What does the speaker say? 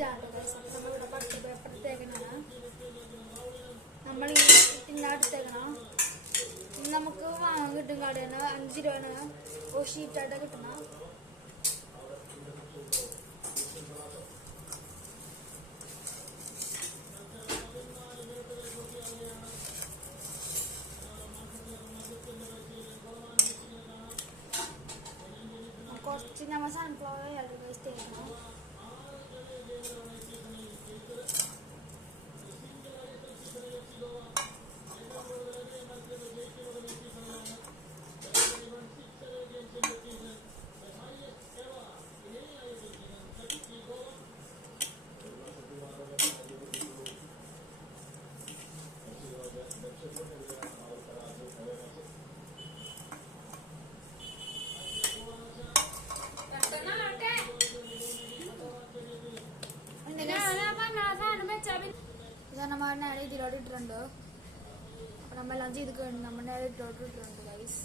ഇതാണ് നമ്മളിവിടെ പട്ട് പേപ്പറത്തേക്കാണ് നമ്മൾ ഈ ഇട്ടിനടുത്തേക്കണം. നമുക്ക് വാങ്ങാൻ കിട്ടും കടയാണ് 5 രൂപയാണ് ഒരു ഷീറ്റായിട്ട് കിട്ടണം. കുറച്ച് നമ്മൾ സൺഫ്ലവർ ഓയിൽ വേസ്റ്റ് ചെയ്യണം. നമ്മൾ ഇതിലോട്ട് ഇട്ടിട്ടുണ്ട്. അപ്പം നമ്മളെല്ലാം ചെയ്ത് കഴിഞ്ഞ് നമ്മൾ നേരെ ഇതിലോട്ട് ഇട്ടിട്ടുണ്ട് ഗൈസ്.